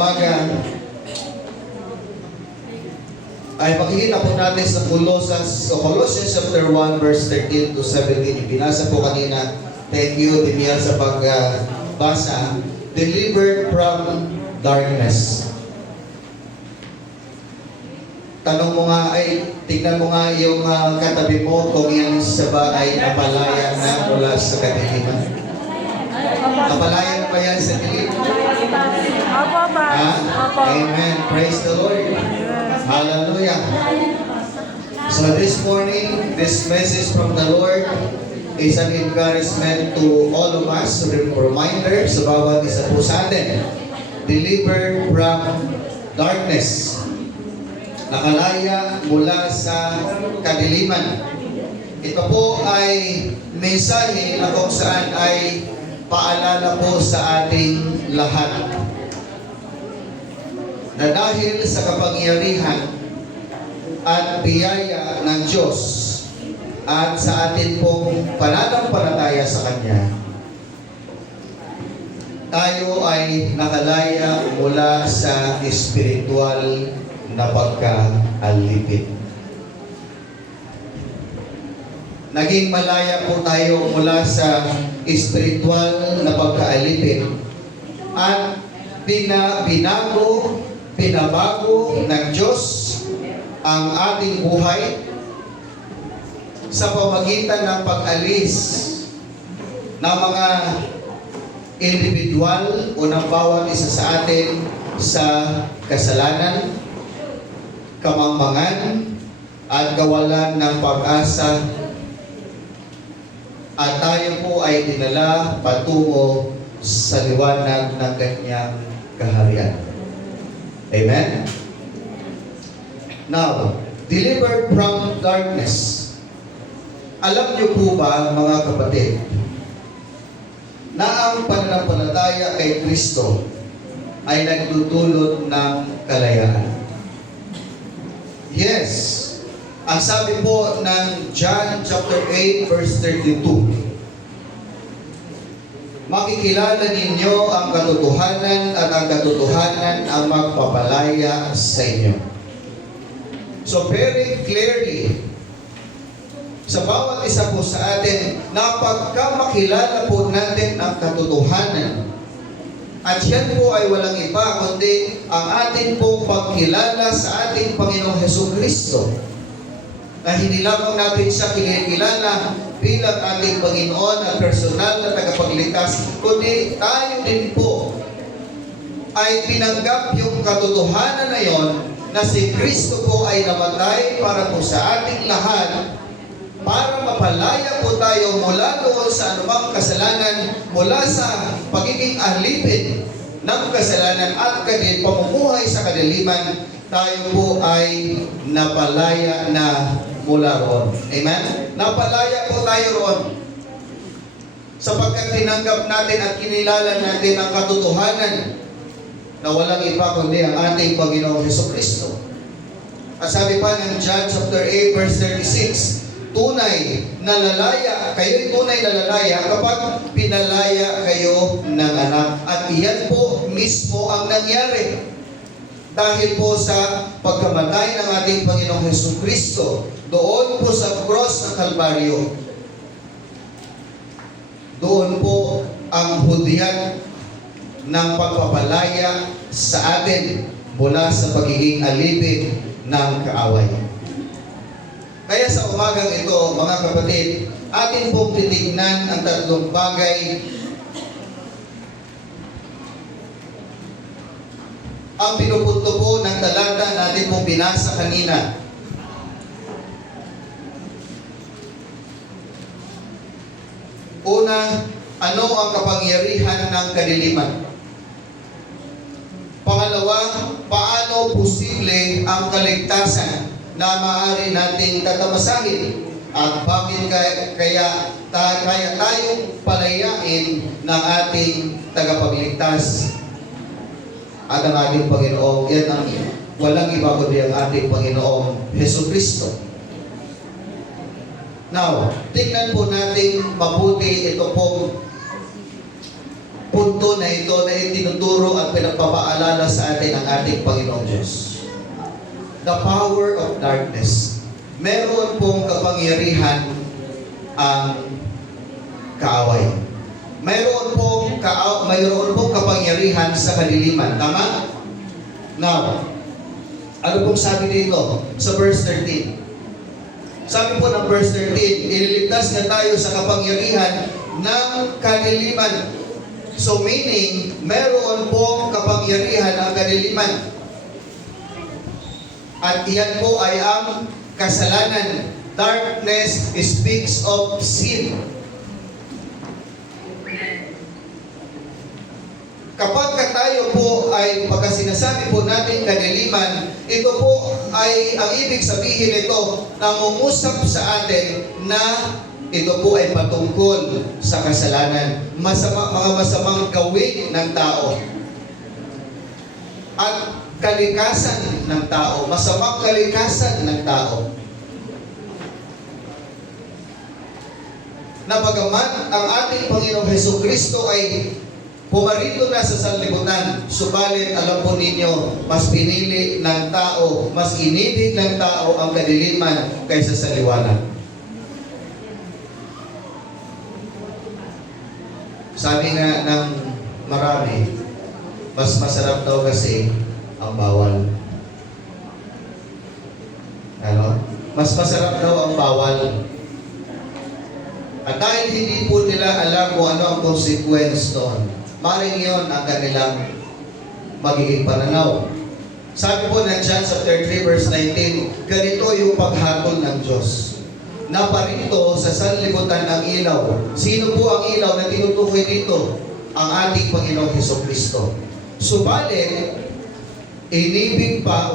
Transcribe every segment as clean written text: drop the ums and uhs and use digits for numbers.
umaga ay makikita po natin sa Colossians chapter 1 verse 13 to 17. Binasa po kanina. Thank you, Dimian, sa pagbasa. Delivered from darkness. Tanong mo nga, tignan mo nga yung katabi mo kung yan sa ba ay napalaya na mula sa kadiliman. Napalaya na ba yan sa dilim? Opo, pa. Opo. Amen. Praise the Lord. Hallelujah. So this morning, this message from the Lord is an encouragement to all of us, reminder sa bawat isa po sa atin. Delivered from darkness. Nakalaya mula sa kadiliman. Ito po ay mensahe na kung saan ay paalala po sa ating lahat. Na dahil sa kapangyarihan at biyaya ng Diyos at sa atin pong pananampalataya sa Kanya, tayo ay nakalaya mula sa espiritual na pagkaalipin. Naging malaya po tayo mula sa espiritual na pagkaalipin at pinabago ng Diyos ang ating buhay sa pamagitan ng pag-alis ng mga individual o ng bawat isa sa atin sa kasalanan, kamangmangan, at kawalan ng pag-asa, at tayo po ay dinala patungo sa liwanag ng Kanyang kaharian. Amen? Now, delivered from darkness. Alam niyo po ba, mga kapatid, na ang pananampalataya kay Kristo ay nagdudulot ng kalayaan? Yes. Ang sabi po ng John chapter 8 verse 32, makikilala ninyo ang katotohanan at ang katotohanan ang magpapalaya sa inyo. So very clearly, sa bawat isa po sa atin, na pagka makilala po natin ang katotohanan, at yan po ay walang iba kundi ang ating pong pagkilala sa ating Panginoong Hesukristo, na hindi lamang natin siya kinikilala bilang ating Panginoon at personal na tagapagligtas, kundi tayo din po ay tinanggap yung katotohanan na yon na si Kristo po ay namatay para po sa ating lahat, para mapalaya po tayo mula doon sa anumang kasalanan, mula sa pagiging alipin ng kasalanan at pamumuhay sa kadiliman. Tayo po ay napalaya na mula roon. Amen? Napalaya po tayo roon sapagkat tinanggap natin at kinilala natin ang katotohanan na walang iba kundi ang ating Panginoong Hesukristo. At sabi pa ng John chapter 8 verse 36, tunay na lalaya, kayo'y tunay na lalaya kapag pinalaya kayo ng anak. At iyan po mismo ang nangyari. Dahil po sa pagkamatay ng ating Panginoong Hesukristo, doon po sa cross ng Kalbaryo, doon po ang hudyat ng pagpapalaya sa atin mula sa pagiging alipin ng kaaway. Kaya sa umagang ito, mga kapatid, atin pong titignan ang tatlong bagay ang pinupunto po ng talata natin pong binasa kanina. Una, ano ang kapangyarihan ng kadiliman? Pangalawa, paano posible ang kaligtasan na maaari nating tatamasahin? At bakit kaya tayong palayain ng ating tagapagligtas at ang ating Panginoong? Yan ang walang iba kundi ang ating Panginoong Hesukristo. Now, tingnan po natin mabuti ito pong punto na ito na itinuturo at pinagpapaalala sa atin ng ating Panginoong Diyos. The power of darkness. Meron pong kapangyarihan ang kaaway. Mayroon pong kapangyarihan sa kadiliman. Tama? Now, ano pong sabi dito sa verse 13? Sabi po ng verse 13, ililigtas na tayo sa kapangyarihan ng kadiliman. So meaning, meron pong kapangyarihan ang kadiliman. At iyan po ay ang kasalanan. Darkness speaks of sin. Kapag tayo po ay, pagka sinasabi po natin kadiliman, ito po ay, ang ibig sabihin nito, nangungusap sa atin na ito po ay patungkol sa kasalanan, mga masamang gawin ng tao. At kalikasan ng tao, masamang kalikasan ng tao. Na bagaman ang ating Panginoong Hesukristo ay pumarito na sa sanlibutan, subalit alam po ninyo, mas pinili ng tao, mas inibig ng tao ang kadiliman kaysa sa liwanag. Sabi nga ng marami, mas masarap daw kasi ang bawal. Ano? Mas masarap daw ang bawal. At dahil hindi po nila alam kung ano ang consequence doon, maring yun ang kanilang magiging pananaw. Sabi po ng John chapter 3 verse 19, ganito yung paghatol ng Diyos. Naparito sa sanlibutan ang ilaw. Sino po ang ilaw na tinutukoy dito? Ang ating Panginoong Hesukristo. Subalit, inibig pa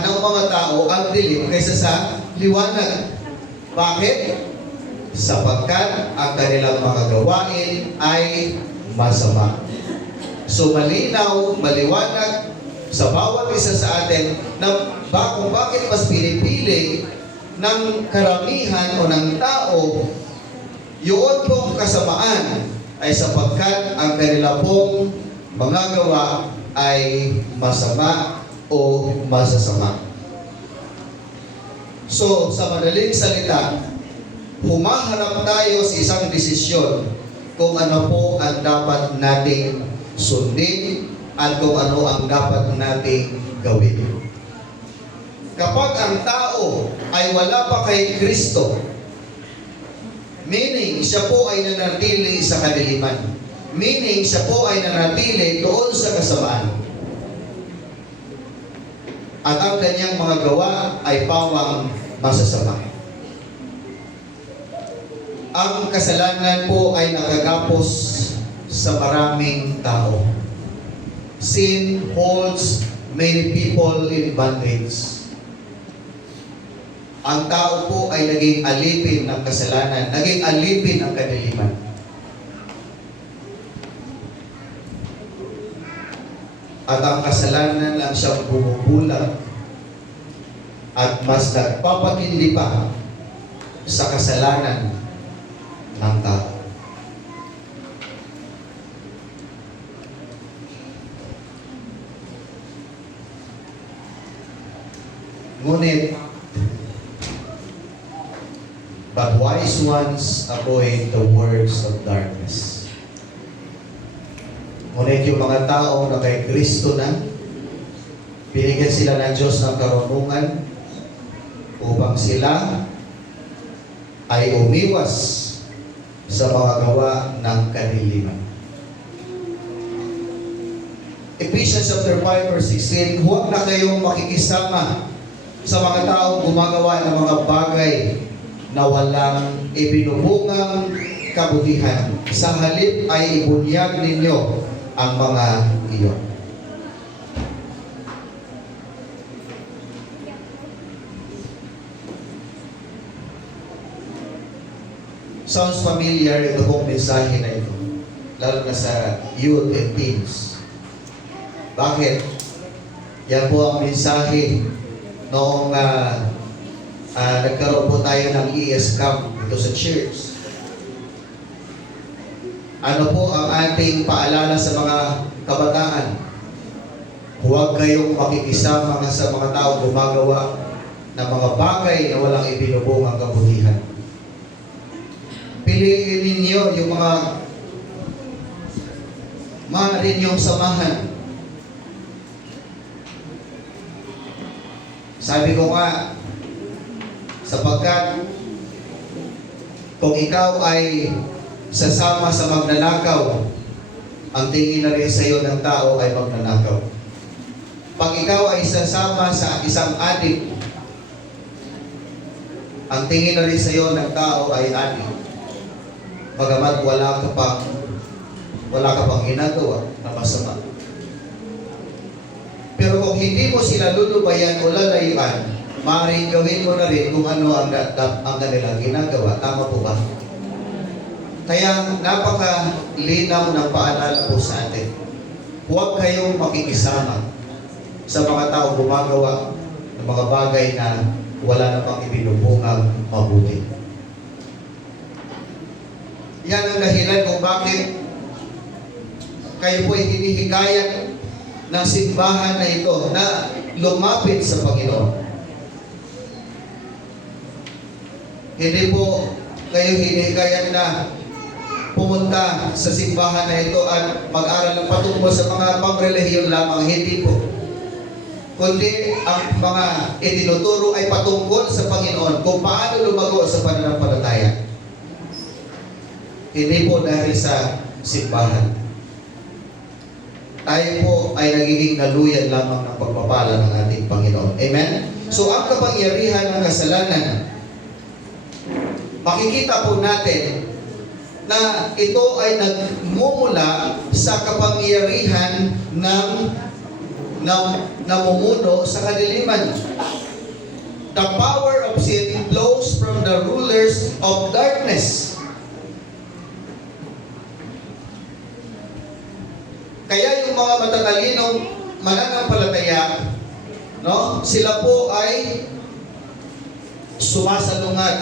ng mga tao ang dilim kaysa sa liwanag. Bakit? Sapagkat ang kanilang mga gawain ay masama. So malinaw, maliwanag sa bawat isa sa atin na kung bakit mas pinipili ng karamihan o ng tao yun pong kasamaan ay sapagkat ang kanila pong mga gawa ay masama o masasama. So sa madaling salita, humaharap tayo sa isang desisyon kung ano po ang dapat nating sundin at kung ano ang dapat nating gawin. Kapag ang tao ay wala pa kay Kristo, meaning siya po ay nanatili sa kadiliman, meaning siya po ay nanatili doon sa kasamaan, at ang kanyang mga gawa ay pawang masasama. Ang kasalanan po ay nakagapos sa maraming tao. Sin holds many people in bondage. Ang tao po ay naging alipin ng kasalanan, naging alipin ng kadiliman. At ang kasalanan lang siyang bumubulag at mas nagpapatindi pa sa kasalanan ng tao. Ngunit, but wise ones avoid the works of darkness. Ngunit yung mga tao na kay Kristo na, binigyan sila ng Diyos ng karunungan upang sila ay umiwas sa mga gawa ng kadiliman. Ephesians chapter 5 verse 16, huwag na kayong makikisama sa mga taong gumagawa ng mga bagay na walang ibinubungang kabutihan. Sa halip ay ibunyag ninyo ang mga iyon. Sounds familiar ito pong mensahe na ito, lalo na sa youth and teens. Bakit? Yan po ang mensahe noong nagkaroon po tayo ng ES camp dito sa church. Ano po ang ating paalala sa mga kabataan? Huwag kayong makikisama sa mga tao gumagawa ng mga bagay na walang ibinubungang kabutihan. Piliin ninyo yung mga maaari niyong samahan. Sabi ko nga, sapagkat kung ikaw ay sasama sa magnanakaw, ang tingin na rin sa iyo ng tao ay magnanakaw. Pag ikaw ay sasama sa isang adik, ang tingin na rin sa iyo ng tao ay adik. Bagamat wala ka pang ginagawa na masama. Pero kung hindi mo sila lulubayan o lalayuan, maaaring gawin mo na rin kung ano ang kanilang ginagawa. Tama po ba? Kaya napakalinaw ng paalala po sa atin. Huwag kayong makikisama sa mga tao gumagawa ng mga bagay na wala namang ibinubungang mabuti. Yan ang dahilan kung bakit kayo po ay hinihikayat ng simbahan na ito na lumapit sa Panginoon. Hindi po kayo hinihikayat na pumunta sa simbahan na ito at mag-aral ng patungkol sa mga pangrelihiyon lamang. Hindi po. Kundi ang mga itinuturo ay patungkol sa Panginoon kung paano lumago sa pananampalataya. Hindi po dahil sa simbahan. Tayo po ay nagiging naluyan lamang ng pagpapala ng ating Panginoon. Amen? So, ang kapangyarihan ng kasalanan, makikita po natin na ito ay nagmumula sa kapangyarihan ng namumuno sa kadiliman. The power of sin flows from the rulers of darkness. Kaya yung mga matatalinong mananampalataya, no, sila po ay sumasalungat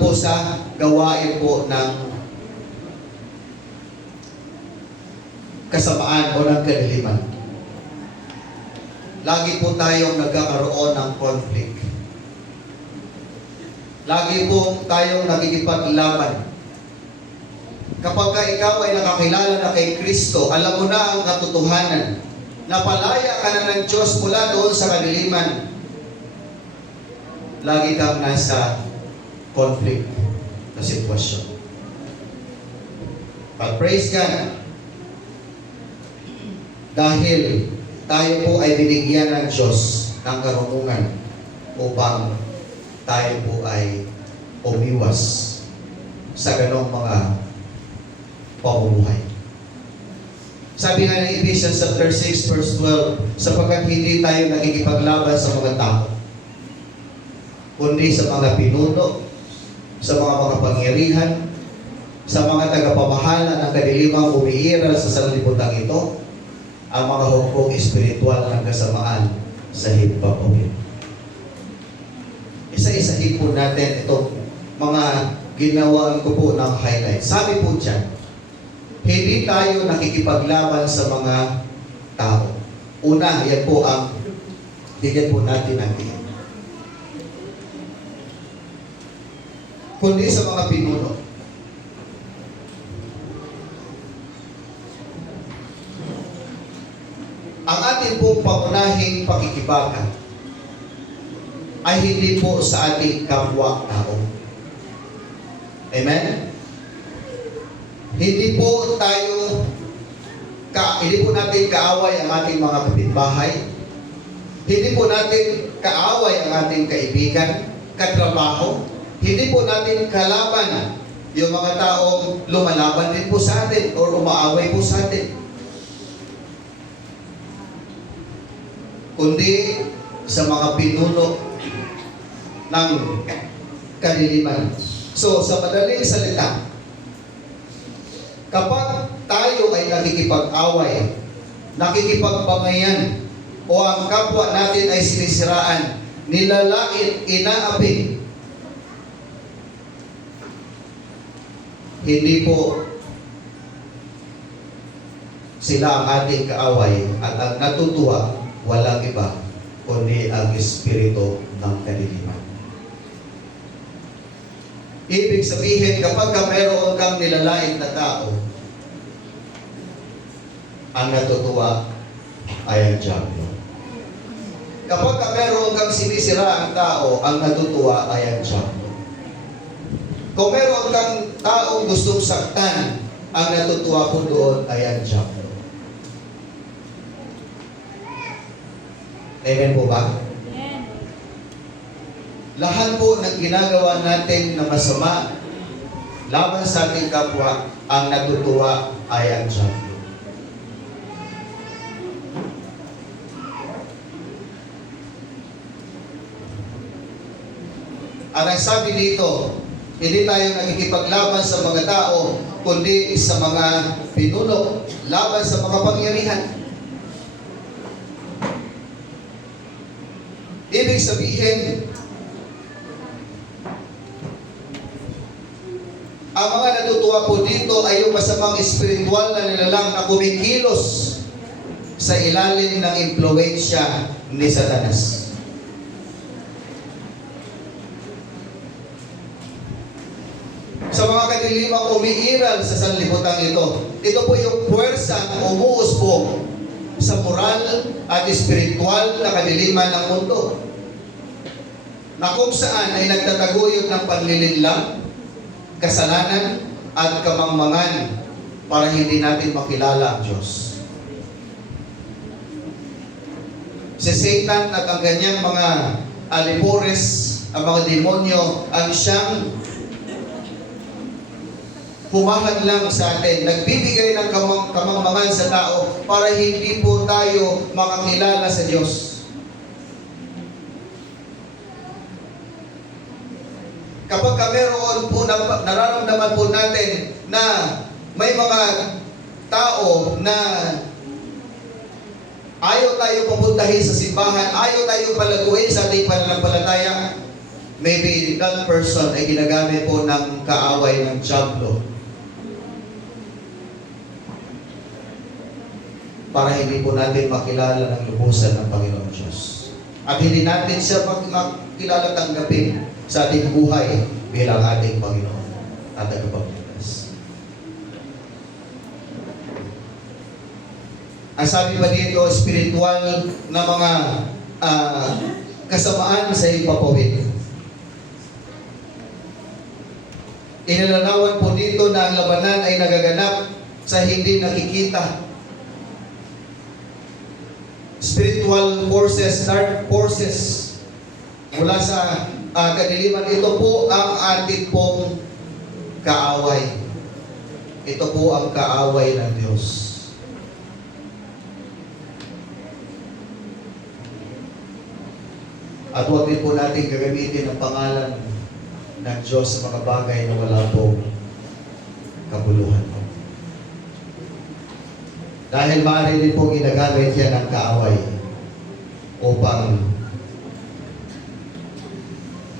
po sa gawain po ng kasamaan o ng kadiliman. Lagi po tayong nagkakaroon ng conflict. Lagi po tayong nakikipaglaban. Kapag ikaw ay nakakilala na kay Kristo, alam mo na ang katotohanan. Napalaya ka na ng Diyos mula doon sa kadiliman. Lagi kang nasa conflict na sitwasyon. But praise God, dahil tayo po ay binigyan ng Diyos ng karunungan upang tayo po ay umiwas sa ganong mga pamumuhay. Sabi nga ng Ephesians chapter 6 verse 12, sapagkat hindi tayo nakikipaglaban sa mga tao, kundi sa mga pinuno, sa mga makapangyarihan, sa mga tagapamahala ng kadilimang umiiral sa sanlibutan ito, ang mga hukbong espiritual ng kasamaan sa himpapawid. Isa-isahin po natin itong mga ginawaan ko po ng highlight. Sabi po dyan, hindi tayo nakikipaglaban sa mga tao. Una, yan po ang bigyan po natin ng tingin. Kundi sa mga pinuno. Ang ating pong pangunahing pakikibaka ay hindi po sa ating kapwa-tao. Amen? Hindi po natin kaaway ang ating mga kapitbahay. Hindi po natin kaaway ang ating kaibigan, katrabaho. Hindi po natin kalaban yung mga taong lumalaban din po sa atin o umaaway po sa atin. Kundi sa mga pinuno ng kadiliman. So, sa madaling salita, kapag tayo ay nakikipag-away, nakikipagbangayan, o ang kapwa natin ay sinisiraan, nilalait, inaapi, hindi po sila ang ating kaaway at ang natutuwa walang iba kundi ang espiritu ng kadiliman. Ibig sabihin, kapag mayroon kang nilalait na tao, ang natutuwa ay ang diablo. Kapag mayroon kang sinisira ang tao, ang natutuwa ay ang diablo. Kung meron kang taong gustong saktan, ang natutuwa po doon ay ang diablo. Amen po ba? Amen. Lahat po ng ginagawa natin na masama laban sa ating kapwa, ang natutuwa ay ang diablo. Ang nagsabi dito, hindi tayo nakikipaglaban sa mga tao, kundi sa mga pinuno, laban sa mga pangyarihan. Ibig sabihin, ang mga natutuwa po dito ay yung masamang espiritual na nilalang na kumikilos sa ilalim ng impluensya ni Satanas. Sa mga kadilimang umiiral sa sanlibutan ito, ito po yung puwersa na umuusbong sa moral at espiritual na kadiliman ng mundo, na kung saan ay nagtataguyod ng panlilinlang, kasalanan at kamangmangan para hindi natin makilala ang Diyos. Si Satan at ang kanyang mga alipores, ang mga demonyo, ang siyang humahadlang sa atin, nagbibigay ng kamangmangan sa tao para hindi po tayo makakilala sa Diyos. Kapag meron po nararamdaman po natin na may mga tao na ayaw tayo papuntahin sa simbahan, ayaw tayo palaguin sa ating pananampalataya, maybe that person ay ginagamit po ng kaaway ng diablo para hindi po natin makilala ng lubusan ng Panginoon Diyos. At hindi natin siya makilala tanggapin sa ating buhay bilang ating Panginoon at tagapagligtas. Ang sabi pa dito, spiritual na mga kasamaan sa ipapawid. Inilalawan po dito na ang labanan ay nagaganap sa hindi nakikita. Spiritual forces, dark forces mula sa kadiliman. Ito po ang ating pong kaaway. Ito po ang kaaway ng Diyos. At huwag din po natin gagamitin ang pangalan ng Diyos sa mga bagay na wala po kabuluhan. Dahil maaari din po ginagamit yan ng kaaway upang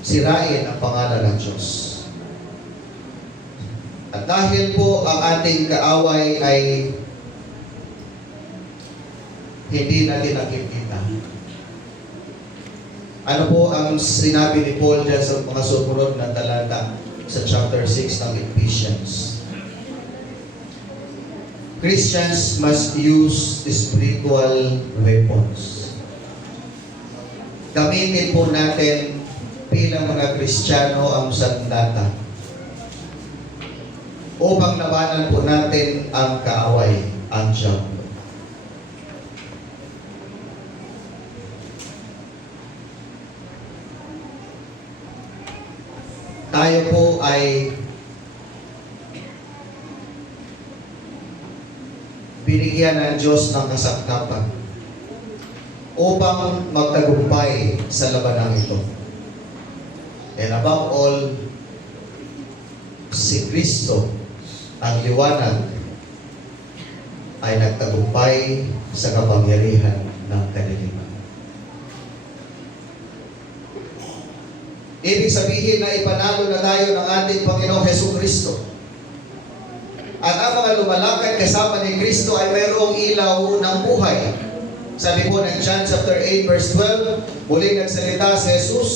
sirain ang pangalan ng Diyos. At dahil po ang ating kaaway ay hindi natin nakikita. Ano po ang sinabi ni Paul dyan sa mga sumunod na talata sa chapter 6 ng Ephesians? Christians must use spiritual weapons. Gamitin po natin bilang mga Kristiyano ang sandata upang labanan po natin ang kaaway, ang diablo. Tayo po ay binigyan ng Diyos ng kasangkapan upang magtagumpay sa labanang ito. And above all, si Kristo, ang liwanag, ay nagtagumpay sa kapangyarihan ng kadiliman. Ibig sabihin na ipanalo na tayo ng ating Panginoong Hesus Kristo. At ang mga lumalakad kasama ni Kristo ay mayroong ilaw ng buhay. Sabi po ng John chapter 8 verse 12, muling nagsalita si Jesus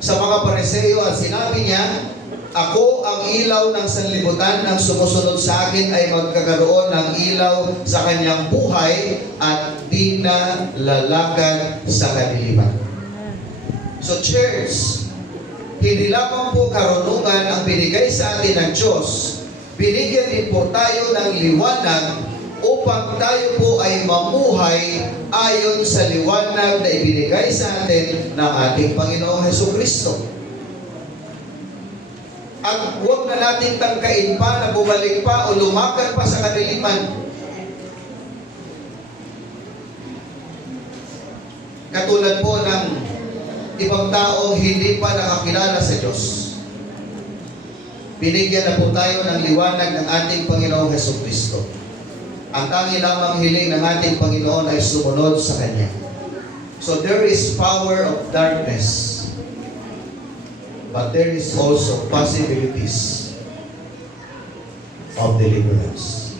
sa mga Pariseo at sinabi niya, ako ang ilaw ng sanlibutan, ang sumusunod sa akin ay magkakaroon ng ilaw sa kanyang buhay at di na lalakad sa kadiliman. So church, hindi lamang po karunungan ang binigay sa atin ng Diyos, binigyan din po tayo ng liwanag upang tayo po ay mamuhay ayon sa liwanag na ibinigay sa atin ng ating Panginoong Hesukristo. At huwag na natin tangkain pa na bumalik pa o lumakad pa sa kadiliman. Katulad po ng ibang taong hindi pa nakakilala sa Diyos. Binigyan na po tayo ng liwanag ng ating Panginoong Hesukristo. Ang tangi lamang hiling ng ating Panginoon ay sumunod sa Kanya. So there is power of darkness, but there is also possibilities of deliverance.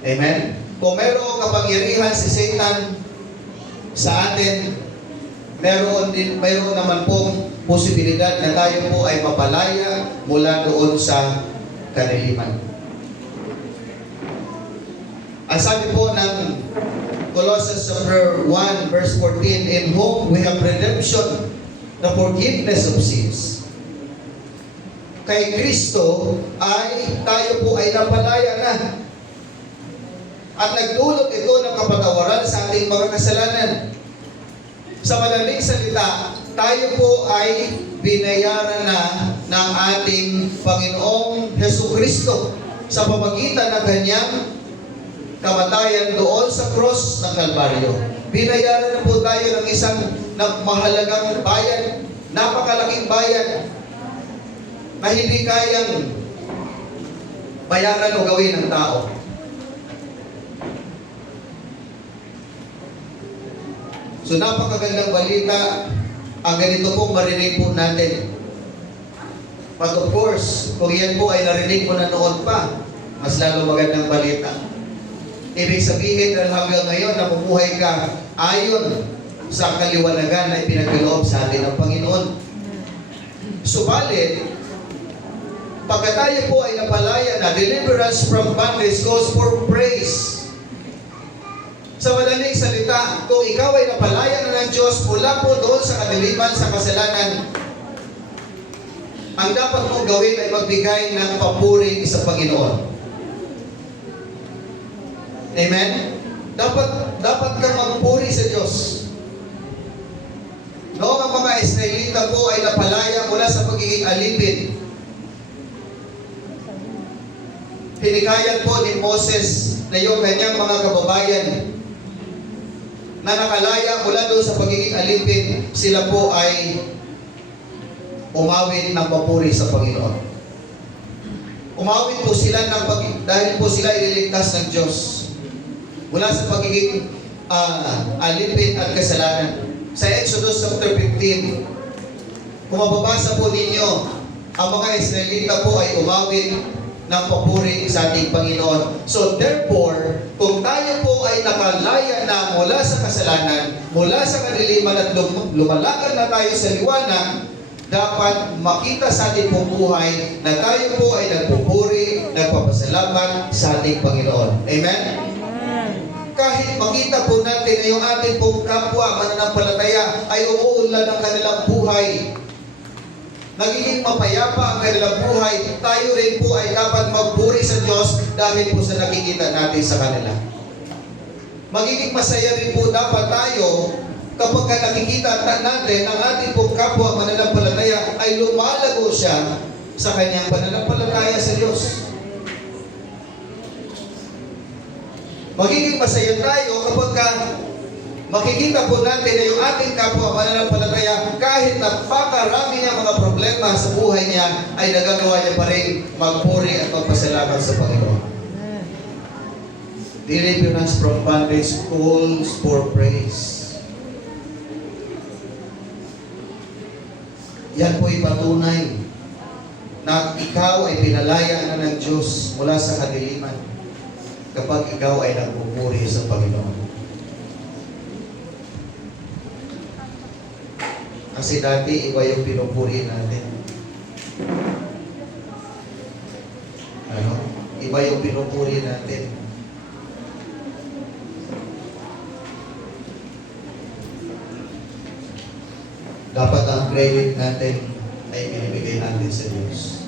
Amen? Kung mayroong kapangyarihan si Satan sa atin, mayroon naman pong posibilidad na tayo po ay mapalaya mula doon sa kadiliman. Ang sabi po ng Colossians chapter 1 verse 14, in whom we have redemption, the forgiveness of sins. Kay Kristo ay tayo po ay napalaya na. At nagdulot ito ng kapatawaran sa ating mga kasalanan. Sa madaling salita, tayo po ay binayaran na ng ating Panginoong Hesukristo sa pamagitan ng Kanyang kamatayan doon sa cross ng Kalbaryo. Binayaran na po tayo ng isang mahalagang bayan, napakalaking bayan, na hindi kayang bayaran o gawin ng tao. So napakagandang balita ang ganito pong marinig po natin. But of course, kung yan po ay narinig mo na noon pa, mas lalo magandang balita. Ibig sabihin dahil hanggang ngayon nabubuhay ka ayon sa kaliwanagan na ipinagkaloob sa atin ng Panginoon. Subalit, pagka tayo po ay napalaya na, deliverance from bondage goes for praise. Sa madaling salita, kung ikaw ay napalaya na ng Diyos mula po doon sa kadiliman, sa kasalanan, ang dapat mong gawin ay magbigay ng papuri sa Panginoon. Amen? Dapat kang magpuri sa Diyos. Noong ang mga Israelita po ay napalaya mula sa pagiging alipin, hinikayan po ni Moses na yung kanyang mga kababayan na nakalaya mula doon sa pagiging alipin, sila po ay umawit ng papuri sa Panginoon. Umawit po sila dahil po sila ililigtas ng Diyos mula sa pagiging alipin at kasalanan. Sa Exodus chapter 15, kung mababasa po ninyo, ang mga Israelita po ay umawit ng papuri sa ating Panginoon. So therefore, kung tayo po ay nakalaya na mula sa kasalanan, mula sa kadiliman at lumalakad na tayo sa liwanag, dapat makita sa ating pong buhay na tayo po ay nagpupuri, nagpapasalamat sa ating Panginoon. Amen? Kahit makita po natin na yung ating pong kapwa mananampalataya ay umuunlad ang kanilang buhay, nagiging mapayapa ang kanilang buhay, tayo rin po ay dapat magpuri sa Diyos dahil po sa nakikita natin sa kanila. Magiging masaya rin po dapat tayo kapag nakikita natin ang ating pong kapwa mananampalataya ay lumalago siya sa kanyang pananampalataya sa Diyos. Magiging masaya tayo kapag makikita po natin na yung ating kapwa mananampalataya, kahit napakarami niya mga problema sa buhay niya, ay nagagawa niya pa rin magpuri at magpasalamat sa Panginoon. Deliverance from bondage calls for praise. Yan po'y patunay na ikaw ay pinalaya na ng Diyos mula sa kadiliman kapag ikaw ay nagpupuri sa Panginoon. Kasi dati iba yung pinupuri natin. Ano? Iba yung pinupuri natin. Dapat ang credit natin ay binibigay natin sa Diyos.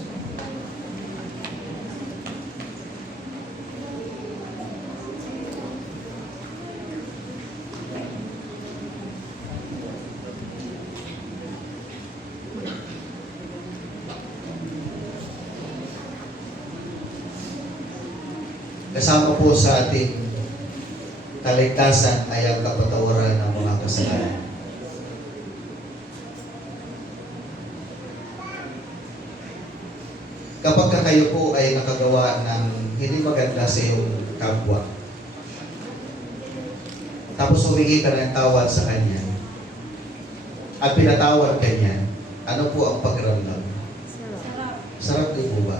Kasama po sa ating kaligtasan ay ang kapatawaran ng mga kasalanan. Kapag kayo po ay nakagawa ng hindi maganda sa iyong kapwa, tapos humingi ka ng tawad sa kanya, at pinatawad ka niya, ano po ang pakiramdam? Sarap din po ba?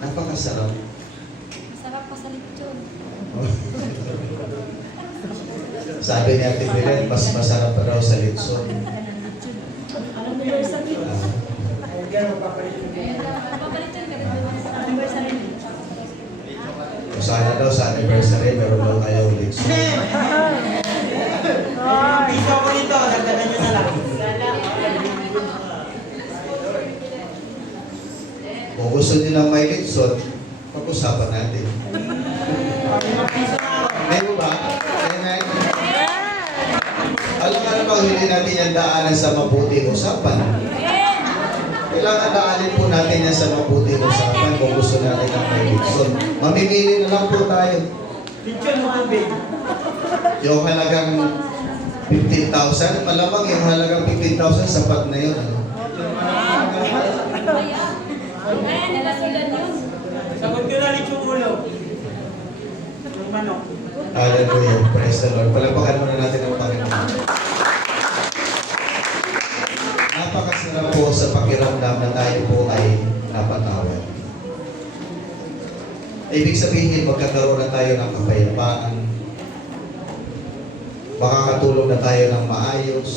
Napakasarap. Sarap pa sa lechon. Sabi ni Ate Belen, mas masarap pa raw sa litson. Anniversary. Papalitan ka rin. Anniversary. Sana daw sa anniversary, meron daw kayo litson. Piso ko dito, dagdagan nyo na lang. Kung gusto niyo ng may litson, pag-usapan natin. Ngayon ba? Amen? Alam nga naman, hindi natin yan daanan sa mabuting usapan. Kailangan daanin po natin yan sa mabuting usapan kung gusto natin ng may litson. Mamimili na lang po tayo. Lechon mo tubig. Yung halagang 15,000, malamang yung halagang 15,000, sapat na yun. Ano? Ayan, nalasulan yun. Sagot ko na lechon ulo. Yung manok. Hallelujah. Praise the Lord. Palapakan muna natin ang Panginoon. Napakasarap po sa pakiramdam na tayo po ay napatawad. Ibig sabihin, magkakaroon na tayo ng kapayapaan. Makakatulog na tayo ng maayos.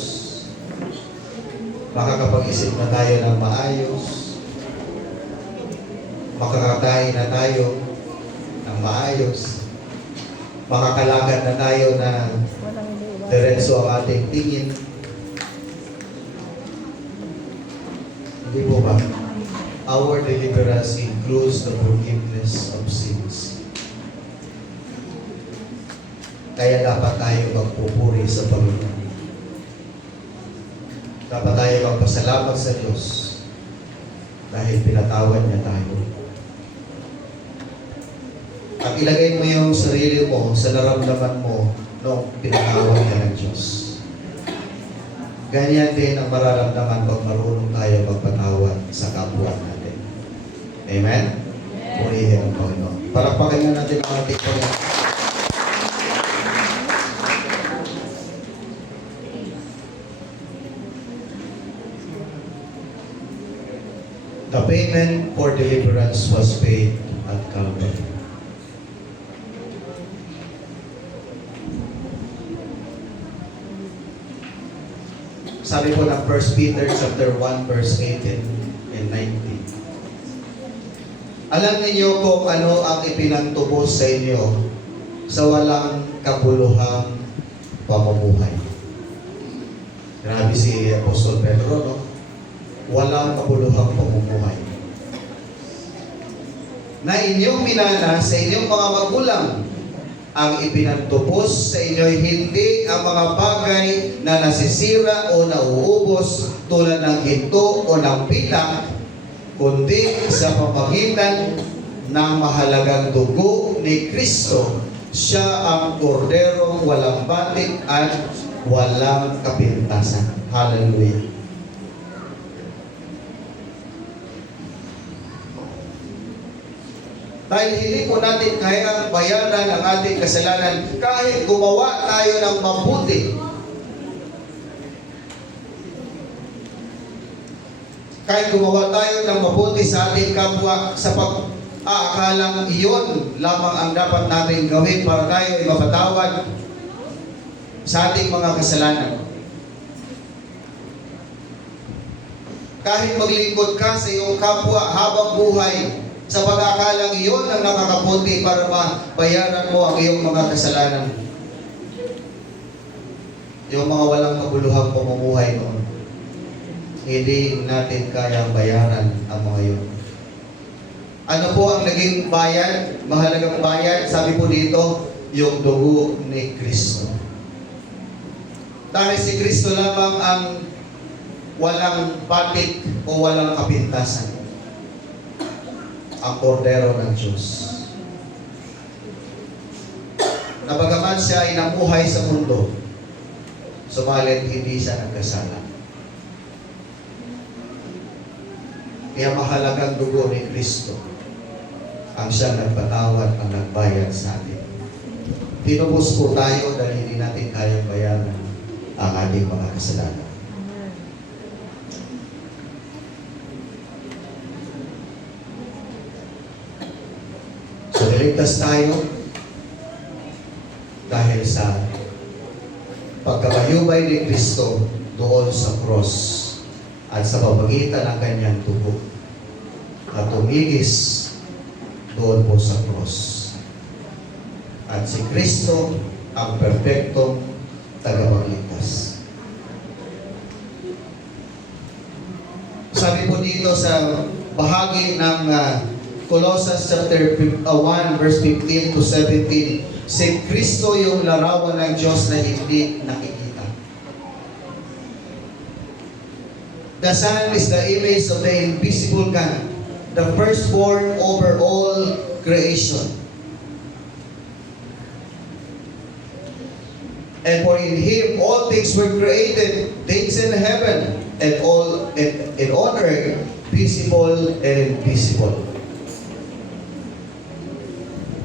Makakapag-isip na tayo ng maayos. Makakakain na tayo ng maayos. Makakalakad na tayo na diretso ang ating tingin. Hindi po ba? Our deliverance includes the forgiveness of sins. Kaya dapat tayo magpupuri sa Panginoon. Dapat tayo magpasalamat sa Diyos dahil pinatawad niya tayo. At ilagay mo yung sarili mo sa naramdaman mo nung pinatawad ka ng Diyos. Ganyan din ang mararamdaman pag marunong tayo magpatawad sa kapwa natin. Amen? Purihin ang Panginoon. Palakpakan nga natin ang ating Panginoon. The payment for deliverance was paid at Calvary. Sabi po ng 1 Peter chapter 1 verse 18 and 19. Alam ninyo kung ano ang ipinagtubos sa inyo sa walang kabuluhang pamumuhay. Grabe si Apostol Pedro, no? Walang kabuluhang pamumuhay. Na inyong minana sa inyong mga magulang, ang ipinagtubos sa inyo hindi ang mga bagay na nasisira o nauubos tulad ng ginto o ng pilak, kundi sa pamagitan ng mahalagang dugo ni Kristo. Siya ang korderong walang batik at walang kapintasan. Hallelujah. Dahil hindi po natin kayang bayaran ang ating kasalanan kahit gumawa tayo ng mabuti. Kahit gumawa tayo ng mabuti sa ating kapwa sa pag-aakalang iyon lamang ang dapat natin gawin para tayo ay mapatawad sa ating mga kasalanan. Kahit maglingkod ka sa iyong kapwa habang buhay, sa pag-aakalang iyon ang nakakabuti para mabayaran mo ang iyong mga kasalanan. Yung mga walang kabuluhang pamumuhay noon, hindi natin kayang bayaran ang mga yun. Ano po ang naging bayad? Mahalagang bayad, sabi po dito, yung dugo ni Kristo. Dahil si Kristo lamang ang walang batik o walang kapintasan. Ang kordero ng Diyos. Na bagaman siya ay namuhay sa mundo, subalit hindi siya nagkasala. Kaya mahalagang dugo ni Kristo ang siya nagpatawad, ang nagbayad sa atin. Tinubos po tayo dahil hindi natin kayang bayaran ang ating mga kasalanan. So, niligtas tayo dahil sa pagkabayubay ni Kristo doon sa cross at sa pamagitan ng kanyang dugo at tumigis doon po sa cross. At si Kristo ang perpektong tagapagligtas. Sabi po dito sa bahagi ng Colossians chapter 1 verse 15 to 17, si Kristo yung larawan ng Diyos na hindi nakikita. The Son is the image of the invisible God, the firstborn over all creation. And for in Him all things were created, things in heaven and all in on earth, visible and invisible.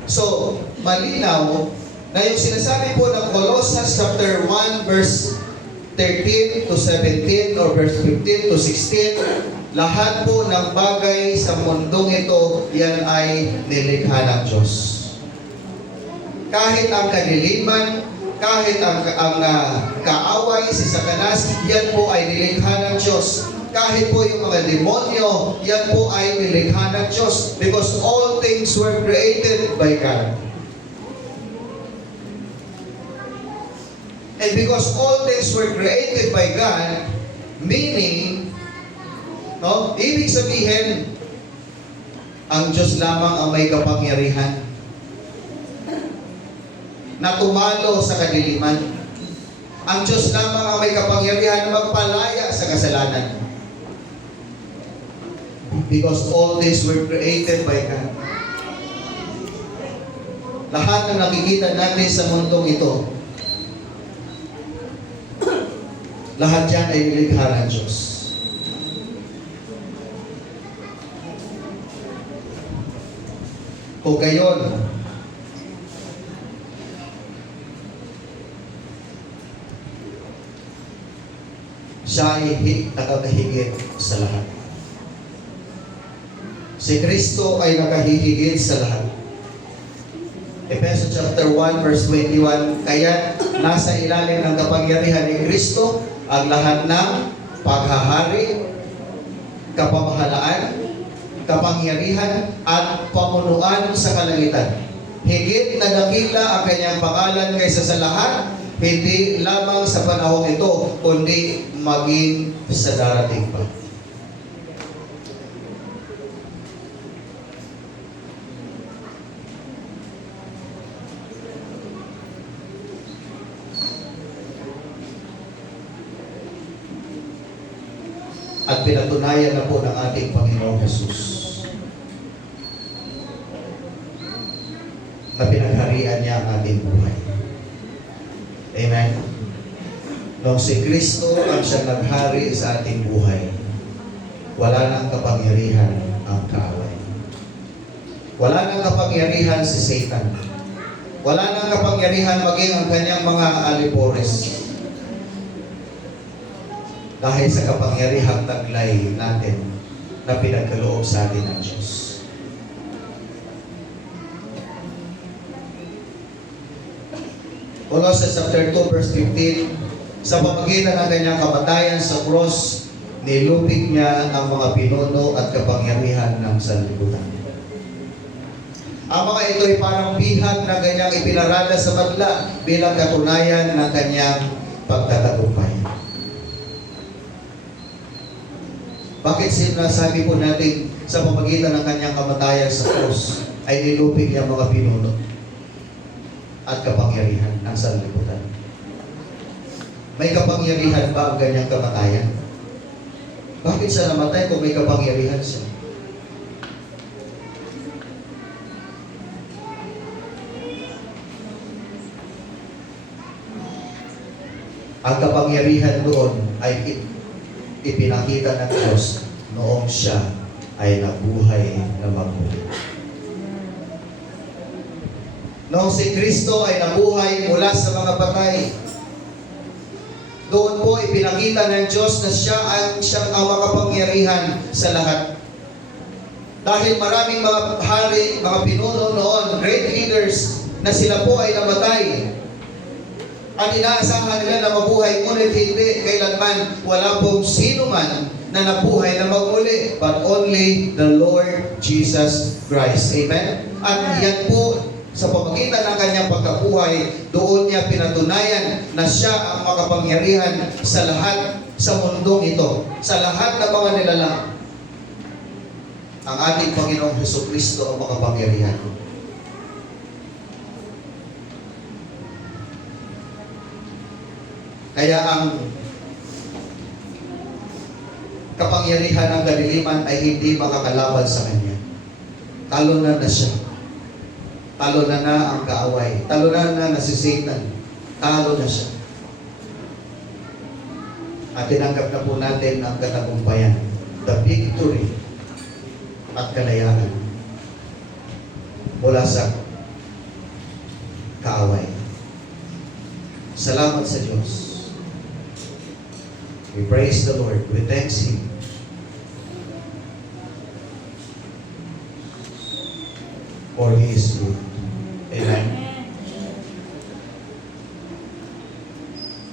So, malinaw na yung sinasabi po ng Colossians chapter 1 verse 13 to 17 or verse 15 to 16, lahat po ng bagay sa mundong ito, yan ay nilikha ng Diyos. Kahit ang kadiliman, kahit ang kaaway, si Satanas, yan po ay nilikha ng Diyos. Kahit po yung mga demonyo, yan po ay nilikha ng Diyos. Because all things were created by God. And because all things were created by God, meaning, no, ibig sabihin, ang Diyos lamang ang may kapangyarihan na tumalo sa kadiliman. Ang Diyos lamang ang may kapangyarihan na magpalaya sa kasalanan. Because all these were created by God. Lahat ng nakikita natin sa mundong ito, lahat yan ay nilikha ng Diyos. Kung gayon, siya ay nakakahigit sa lahat. Si Kristo ay nakahihigit sa lahat. Efeso chapter 1 verse 21, kaya nasa ilalim ng kapangyarihan ni Kristo ang lahat ng paghahari, kapamahalaan, kapangyarihan at pamunuan sa kalangitan. Higit na dakila ang kanyang pangalan kaysa sa lahat, hindi lamang sa panahon ito, kundi maging sa darating pa. At pinatunayan na po ng ating Panginoong Jesus na pinagharian niya ang ating buhay. Amen. Nung si Kristo ang siyang naghari sa ating buhay, wala nang kapangyarihan ang kaaway. Wala nang kapangyarihan si Satan. Wala nang kapangyarihan maging ang kanyang mga alipores. Dahil sa kapangyarihang taglay natin na pinagkaloob sa atin ng Diyos. Colossians chapter 2 verse 15, sa pamagitan ng kanyang kamatayan sa cross, nilupig niya ang mga pinuno at kapangyarihan ng sanlibutan. Ang mga ito ay parang bihag na kanyang ipinarada sa madla bilang katunayan ng kanyang pagtatagumpay. Bakit sinasabi po natin sa pamagitan ng kanyang kamatayan sa cross ay nilupig niya ang mga pinuno at kapangyarihan ng sanlibutan? May kapangyarihan ba ang kanyang kamatayan? Bakit siya namatay kung may kapangyarihan siya? Ang kapangyarihan doon ay ipinakita ng Diyos noong siya ay nabuhay na magmuli. Noong si Kristo ay nabuhay mula sa mga patay, doon po ipinakita ng Diyos na siyang ang makapangyarihan sa lahat. Dahil maraming mga hari, mga pinuno noon, great leaders, na sila po ay namatay. At inaasahan nila na mabuhay, ngunit hindi kailanman, wala pong sino man na nabuhay na magmuli, but only the Lord Jesus Christ. Amen? At yan po, sa pamagitan ng kanyang pagkabuhay, doon niya pinatunayan na siya ang makapangyarihan sa lahat sa mundong ito, sa lahat ng mga nilalang. Ang ating Panginoong Hesukristo ang makapangyarihan. Kaya ang kapangyarihan ng kadiliman ay hindi makakalaban sa kanya. Talunan na siya. Talunan na ang kaaway. Talunan na si Satan. Talo na siya. At tinanggap na po natin ang katagumpayan, the victory at kalayaan mula sa kaaway. Salamat sa Diyos. We praise the Lord. We thanks Him. For He is good. Amen.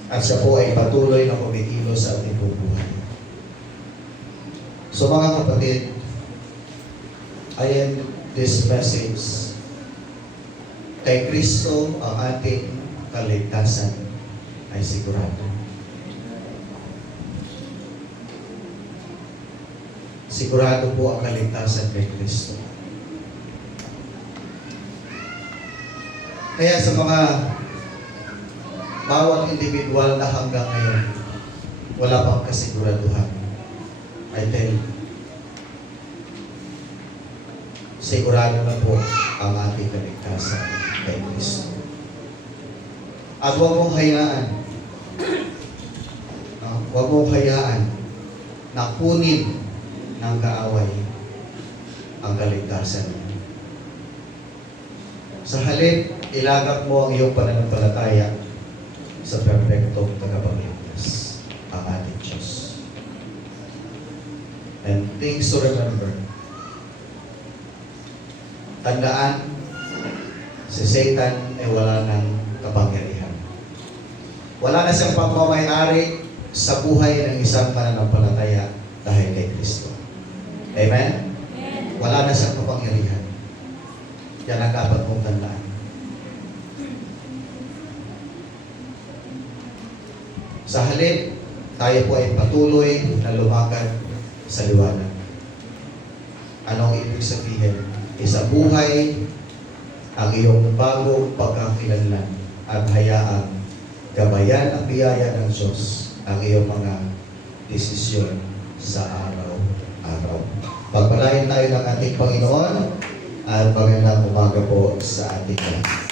At siya po ay patuloy na kumikilos sa ating buhay. So mga kapatid, I end this message. Kay Kristo ang ating kaligtasan ay sigurado. Sigurado po ang kaligtasan kay Kristo. Kaya sa mga bawat individual na hanggang ngayon wala pang kasiguraduhan, I tell you, sigurado na po ang ating kaligtasan kay Kristo. At huwag mong hayaan na kunin ng kaaway ang kaligtasan niya. Sa halip, ilagak mo ang iyong pananampalataya sa perfectong tagapagligtas, ang ating Diyos. And things to remember. Tandaan, si Satan ay wala ng kapangyarihan. Wala na siyang pagmamayari sa buhay ng isang pananampalataya dahil kay Kristo. Amen? Wala na siyang kapangyarihan. Yan ang dapat mong tandaan. Sa halip, tayo po ay patuloy na lumakad sa liwanag. Anong ibig sabihin? Sa buhay, ang iyong bagong pagkakilanlan at hayaang gabayan ang biyaya ng Diyos ang iyong mga desisyon sa araw-araw. Pagpalain tayo ng ating Panginoon at magandang umaga po sa ating lahat.